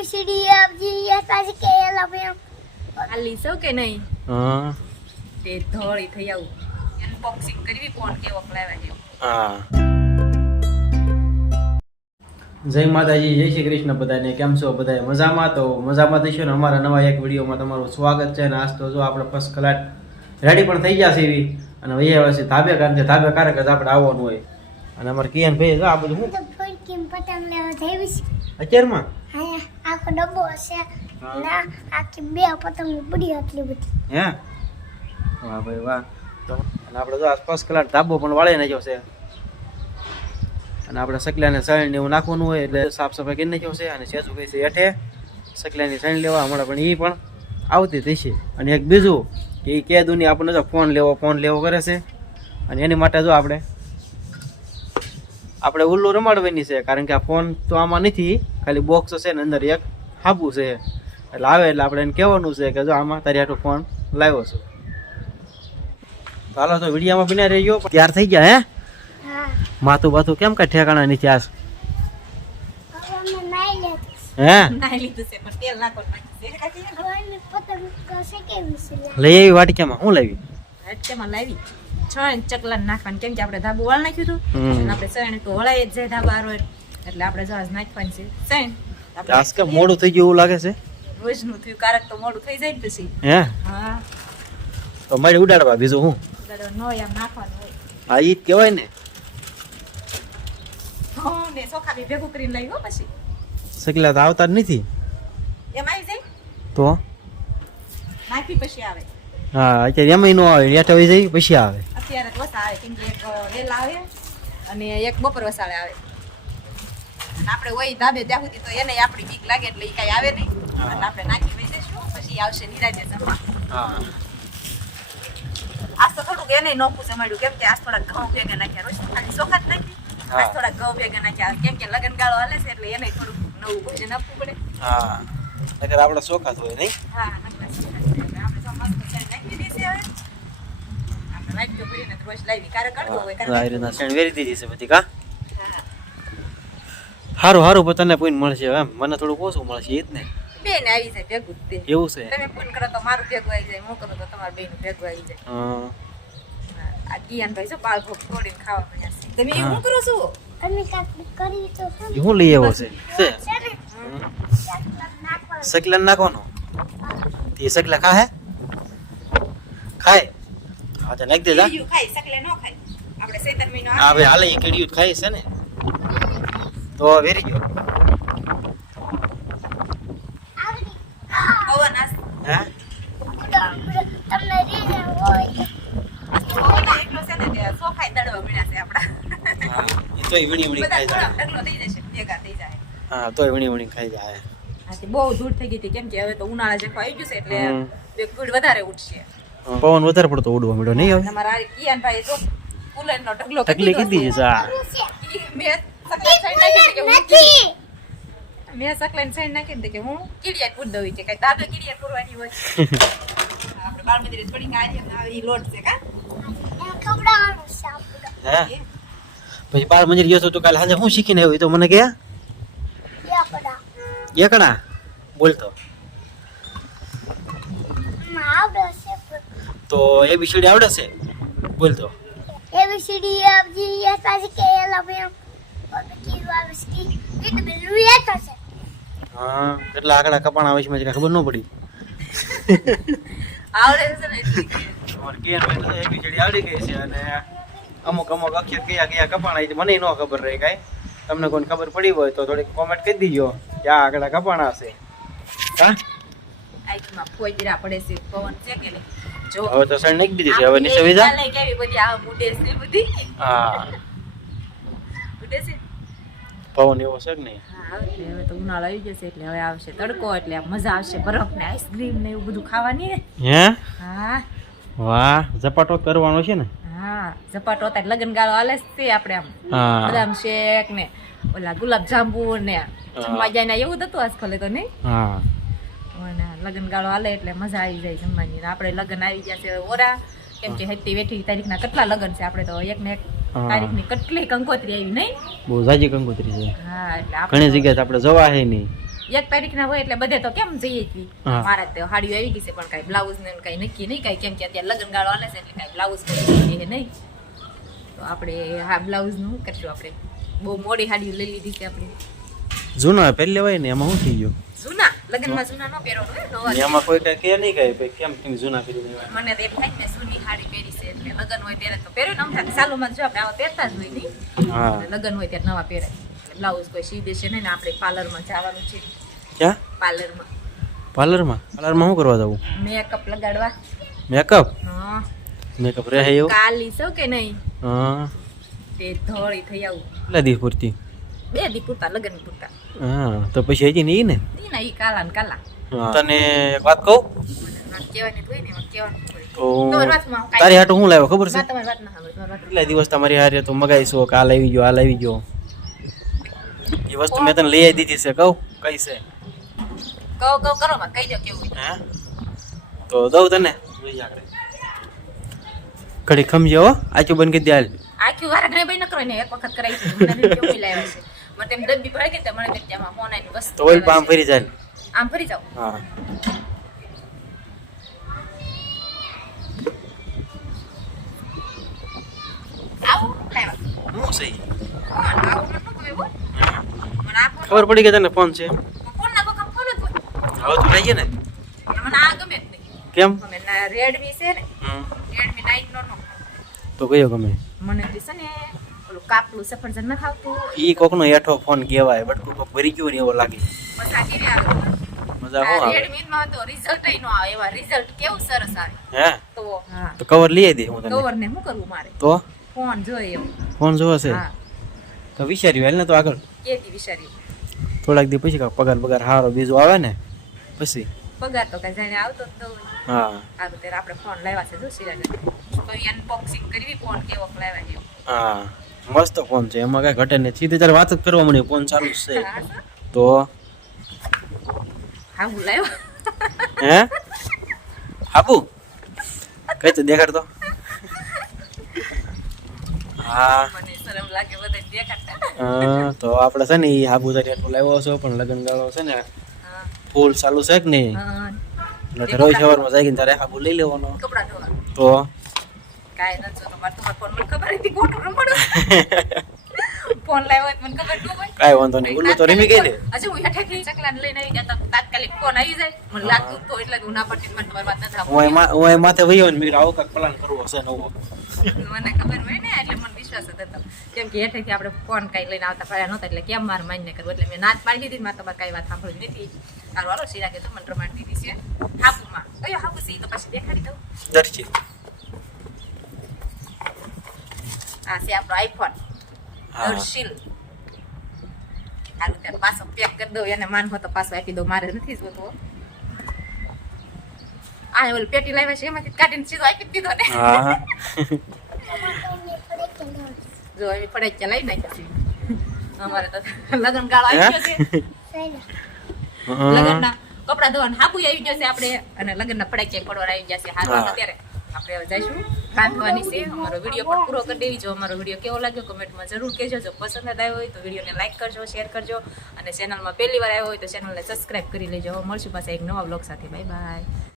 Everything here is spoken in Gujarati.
ABCD FG ખાલી સૌ કે નહીં હા તે ધોળી થઈ આવું અનબોક્સિંગ કરવી કોણ કેવો લાવ્યા છે. હા જય માતાજી, જય શ્રી કૃષ્ણ બધાને. કેમ છો બધા? મજામાં? તો મજામાં થઈશું ને. અમારા નવા એક વિડીયોમાં તમારું સ્વાગત છે. અને આજ તો જો આપણે ફર્સ્ટ ક્લાસ રેડી પણ થઈ ગયા છે એવી અને વૈયા છે ધાબે કારણ કે ધાબે કારક જ આપણે આવવાનું હોય. અને અમારે કિયાન ભાઈ જો આ બધું હું પતંગ લેવા જઈશ. અત્યારમાં હા, આખો ડબ્બો હશે ના આખી બે પતંગ પડી આટલી બધી. હે વાહ ભાઈ વાહ. તો અને આપણે જો આ ફર્સ્ટ ક્લાસ ધાબો પણ વાળી નાખ્યો છે. અને આપણે સકલાને સણ ને એવું નાખવાનું હોય એટલે સાફ સફાઈ કરી નાખ્યો છે. અને સેજુ કહે છે હેઠે સકલાની સણ લેવા હમણાં પણ એ પણ આવતી થશે. અને એક બીજું કે એ કે દુનિયા આપણને જો ફોન લેવો કરે છે. અને એની માટે જો આપણે ઉલ્લુ રમાડવાની છે. કારણ કે આ ફોન તો આમાં નથી, ખાલી બોક્સ છે ને અંદર એક હાબુ છે. એટલે આવે એટલે આપણે એને કહેવાનું છે કે જો આમાં તારી હાટો ફોન લાવ્યો છું. ચાલો તો વિડીયોમાં બિના રહી ગયો. તૈયાર થઈ ગયા? હે હા, માથું બાથું કેમ કઈ ઠેકાણા નથી આજ? હવે અમે નાઈ લેતું. હે નાઈ લીધું છે પણ તેલ નાખો બાકી છે. હવે અમે પતંગ કશે કેવી છે લઈ આવી વાટિકામાં શું લાવી? હટકેમાં લાવી છણ ચકલા નાખવાનું કેમ કે આપણે ધાબુ વાળ નાખ્યું હતું. આપણે સણ તો વળાય જ જાય ધાબા રોજ એટલે આપણે જો આજ નાખવાની છે સણ. આજ કે મોડું થઈ ગયું એવું લાગે છે. રોજનું થયું કારક તો મોડું થઈ જાય ને પછી. હે હા તો મારે ઉડાડવા બીજું હું? નો આમ નાખવાનું હોય. હા ઈ જ કહેવાય ને. ને ચોખા બી ભેગું કરીને લઈ હો પછી સકલા તો આવતા જ નથી એમ આવી જાય તો. નાખી પછી આવે. હા અત્યારે એમાં નો આવે, હેઠ આવી જાય પછી આવે. અત્યારે તો વસા આવે કેમ કે એક વેલા આવે અને એક બપોર વસાળે આવે. અને આપણે હોય ધાબે ત્યાં સુધી તો એને આપણી બીક લાગે એટલે એ કાંઈ આવે નહીં. એટલે આપણે નાખી વહી જઈશું પછી આવશે નિરાજે જમવા. હા આજ તો થોડુંક એને નોખું સમજ્યું કેમ કે આજ થોડા ઘઉં ભેગા નાખ્યા. રોજ તો ખાલી ચોખા જ નાખી આજ થોડા ઘઉં ભેગા નાખ્યા કેમ કે લગન ગાળો હાલે છે એટલે એને થોડુંક નવું ભોજન આપવું પડે. હા નકર આપણે ચોખા હોય નહીં. હા નકરા ચોખા છે એટલે આપણે તો મસ્ત છે નાખી દીધી હવે. આપણે વાટકો ભરીને તો રોજ લાવી કારે કડવો હોય આ રીતના શેણ વેરી દીધી છે બધી કા. હા હારું પણ તને પોઈન્ટ મળશે. એમ મને થોડુંક ઓછું મળશે એ જ ને. બેન આવી જાય ભેગું જ તે. એવું છે? તમે ફોન કરો તો મારું ભેગું આવી જાય, હું કરું તો તમારું બેન ભેગું આવી જાય. હા આ કિયાન ભાઈ જો બાળ ભોગ તોડીને ખાવા મળ્યા છે. તમે એવું શું કરો છો? અમે કાંઈક કરી તો છે એ શું લઈ આવ્યો છે? ને નાખવા સકલા નાખવાનો તે સકલા ખાય હા તો નાખી દેજા. કીડિયું ખાય સકલે ન ખાય. આપણે સૈતર મહિનો હા ભાઈ હાલે એ કીડિયું ખાય છે ને તો વેરી ગયો. આવડી પવન આસ હે તમને રીને હોય પવન એટલો છે ને કે સોખાય દડવા મળ્યા છે આપડા. હા એ તોય વીણી બધા ખાઈ જાય. ઢગલો થઈ જશે ભેગા થઈ જાય. હા તોય વીણી ખાઈ જાય. હા તે બહુ ધૂળ થઈ ગઈ હતી કેમ કે હવે તો ઉનાળા જેવું આવી ગયું છે એટલે એક ધૂળ વધારે ઉઠશે. પવન વધારે પડતો ઉડવા મળ્યો નહીં હવે. તમારા આ કિયાન ભાઈ જો કુલરનો ઢગલો તકલી કીધી છે આ. મેં સકલાઈ સાઈડ નાખી હતી કે હું નથી મેં સકલાઈને સાઈડ નાખી હતી કે હું કીડિયા પૂર દઉં કે કઈ દાદા કીડિયા પૂરવાની હોય. આપણે બાળ મંદિરે થોડી આવી લોટ છે કા ખવડાવવાનું છે આપણે હે પછી બાર મંજિર ગયો તો કાલે સાંજે હું શીખીને આવ્યો એ તો મને કે યાપડા એકણા બોલતો આવડે છે તો એબીસીડી આવડે છે બોલતો. ABCD FG હા કેટલા આંકડા કપાણા આવે છે મને ખબર ન પડી. આવડે છે ને એટલી કે અમાર કેન ભાઈ તો એબીસીડી આવડી ગઈ છે અને અમુક અક્ષર કયા કપાણા છે મને ન ખબર રહી કાંઈ. તમને કોઈને ખબર પડી હોય તો થોડીક કોમેન્ટ કરી દીજો કે આ આંકડા કપાણા છે. હા આઈકમાં કોઈ દીરા પડે છે પવન છે કે નહીં જો હવે તો સણ નાખી દીધી છે હવે નીચે વહી જા. ચાલે કેવી બધી આ મુડે છે બધી હા મુડે છે. પવન એવો છે કે નહીં. હા એટલે હવે તો ઉનાળો આવી જશે એટલે હવે આવશે તડકો એટલે મજા આવશે બરફ ને આઈસ્ક્રીમ ને એવું બધું ખાવાની. હે હા વાહ ઝપાટો કરવાનો છે ને. હા ઝપાટો હતા લગન ગાળો હાલે છે આપણે આમ હા બદામ શેક ને ઓલા ગુલાબ જાંબુ ને જમવા જાય ને એવું જ હતું આજકાલ તો નહીં. હા અને લગન ગાળો હાલે એટલે મજા આવી જાય જમવાની. આપણે લગન આવી ગયા છે ઓરા કેમ કે 28 તારીખના કેટલા લગન છે આપણે તો એક ને એક તારીખની કેટલી કંકોત્રી આવી નહીં. બહુ જાજી કંકોત્રી છે. હા એટલે ઘણી જગ્યાએ આપણે જવા હે નહીં 1 તારીખના હોય એટલે બધે તો કેમ જઈએ છીએ હા. મારા તો હાડીઓ આવી ગઈ છે પણ કાંઈ બ્લાઉઝ ને કાંઈ નક્કી નહીં કાંઈ કેમ કે અત્યારે લગ્ન ગાળો હાલે છે એટલે કાંઈ બ્લાઉઝ કરીએ નહીં તો આપણે હા બ્લાઉઝનું શું કરશું આપણે બહુ મોડી હાડીઓ લઈ લીધી છે આપણે જૂના પહેરી લેવાય ને એમાં શું થઈ ગયું જૂના લગ્નમાં જૂના ન પહેરવાનું હોય નવા ને એમાં કોઈ કઈ કે નહીં કઈ ભાઈ કેમ તમે જૂના પહેરી લેવાય મને તો એમ થાય કે મેં જૂની હાડી પહેરી છે એટલે લગ્ન હોય ત્યારે તો પહેર્યું ને આમ ચાલુમાં જો આપણે આવા પહેરતા જ હોય નહીં હા લગ્ન હોય ત્યારે નવા પહેરાય બ્લાઉઝ કોઈ સી દેશે નહીં ને આપણે પાર્લરમાં જવાનું છે ક્યાં પાર્લરમાં શું કરવા જવું મેકઅપ લગાડવા મેકઅપ હા મેકઅપ રહે એવું કાલી છો કે નહીં હા તે ધોળી થઈ આવું કેટલા દિવસ પૂરતી 2 દી પૂરતા લગ્ન પૂરતા હા તો પછી હજી નહીં ને ઈ ના ઈ કાલા ને કાલા તને એક વાત કહું વાત કહેવાની તો હોય ને વાત કહેવાનું હોય. તો તમારી વાતમાં કાંઈ- તારી હાટું હું લાવ્યો ખબર છે વાત તમારી વાત ના સાંભળો, તમારી વાત કેટલા દિવસ તમારી હારે તું મગાઈશો કે હાલ આવી ગયો એ વસ્તુ મેં તને લઈ આવી દીધી છે કહું કઈ છે કહો કરો માં કહી દો કેવું હોય. હે તો દઉં તને જોઈ આગળ ઘડી ખમજો હો આચું બંધ કરી દે હાલ આખી વાર ઘરે ભાઈ ન કરો ને એક વખત કરાવી છે મને કેવું લાવ્યા છે મને તેમ ડબ્બી ભરાઈ ગઈ તો મને તેમ ત્યાં ફોન આવીને વસ્તુ તો ઓલ પામ ફરી જાય આમ ફરી જાવ હા આવું લાવ્યા હું સહી આવું મને શું ખબર બોલ મને આ ફોન ખબર પડી કે તને ફોન છે ફોન નાખો કામ ફોન જ હોય હવે તું લઈ ગયા ને મને આ ગમે જ નહીં કેમ ગમે ના રેડમી છે ને હમ. રેડમી 9 નો તો કયો ગમે મને તો છે ને ઓલું કાપલું સફરજન ન ખાવતું ઈ કોકનો એઠો ફોન કહેવાય બટકું કોક ભરી ગયો ને એવો લાગે મજા કેવી આવે મજા શું આવે રેડમી માં તો રિઝલ્ટ નો આવે એવા રિઝલ્ટ કેવું સરસ આવે હે તો હા તો કવર લઈ દે હું તને કવર ને શું કરવું મારે તો ફોન જોઈએ એવું ફોન જોવો છે હા તો વિચાર્યું હાલ ને તો આગળ કેદી વિચાર્યું થોડાક દી પછી કાંઈક પગાર બગાર સારો બીજો આવે ને પછી પગાર તો કઈ જાણે આવતો જ ન હોય હા આ તો ત્યારે આપણે ફોન લાવ્યા છે જો સિરાજ કોઈ અનબોક્સિંગ કરવી ફોન કેવો લાવ્યા છે હા મસ્ત ફોન છે એમાં કઈ ઘટે નહીં સીધે તારે વાત જ કરવા મળી ફોન ચાલુ જ છે તો હા હું લાવ્યો હે હાબુ કઈ તો દેખાડ તો હા મને શરમ લાગે બધા દેખાડતા હા તો આપણે છે ને ઈ હાબુ તારી આટલું લાવ્યો છો પણ લગન ગાળો છે ને હા ફૂલ ચાલુ છે કે નહીં હા એટલે રોજ સવારમાં જાય તારે હાબુ લઈ લેવાનો કપડા ધોવા તો કાંઈ નથી જોતો મારે તમારા ફોન મને ખબર હતી ખોટું રમવાનું ફોન લાવ્યો હોય તો મને ખબર ન હોય કાંઈ વાંધો નહીં ગુલ્લો તો રમી ગઈ ને હજુ હું હેઠેથી ચકલાને લઈને આવી ગયા તો તાત્કાલિક ફોન આવી જાય મને લાગતું તો એટલે હું ના પડતી મને તમારી વાત નથી હું એ માથે વહી ને મેં આવો કાંઈક પ્લાન કરવો છે નવો મને ખબર હોય ને એટલે મને વિશ્વાસ જ હતો કેમ કે હેઠેથી આપણે ફોન કઈ લઈને આવતા પડ્યા નહોતા એટલે કેમ મારે માન્ય કરવું એટલે મેં નાત પાડી દીધી મારે તમારે કઈ વાત સાંભળવી નથી સારું હાલો શીરા કે તો મને રમાડ દીધી છે હાપુમાં કયો હાપુ છે ઈ તો પછી દેખાડી દઉં દર્શી આ છે આપણો આઈફોન હા. દર્શીલ હારું ત્યારે પાછો પેક કરી દઉં એને માન તો પાછો આપી દઉં મારે નથી જોતો આ ઓલી પેટી લાવ્યા છે એમાંથી કાઢીને સીધો આપી જ દીધો ને હા જો એવી ફડાઈ લઈ નાખ્યા છે અમારે તો લગ્ન ગાળો આવી ગયો છે લગ્નના કપડા ધોવાના હાબુ આવી ગયો છે આપણે અને લગ્નના ફડાઈ પડવા આવી ગયા છે હાથ અત્યારે આપણે હવે જઈશું રાંધવાની છે અમારો વિડીયો પણ પૂરો કરી દેવી જો અમારો વિડીયો કેવો લાગ્યો કમેન્ટમાં જરૂર કહેજો જો પસંદ આવ્યો હોય તો વિડીયોને લાઈક કરજો શેર કરજો અને ચેનલમાં પહેલી વાર આવ્યો હોય તો ચેનલને સબસ્ક્રાઇબ કરી લેજો મળશું પાછા એક નવા બ્લોગ સાથે બાય બાય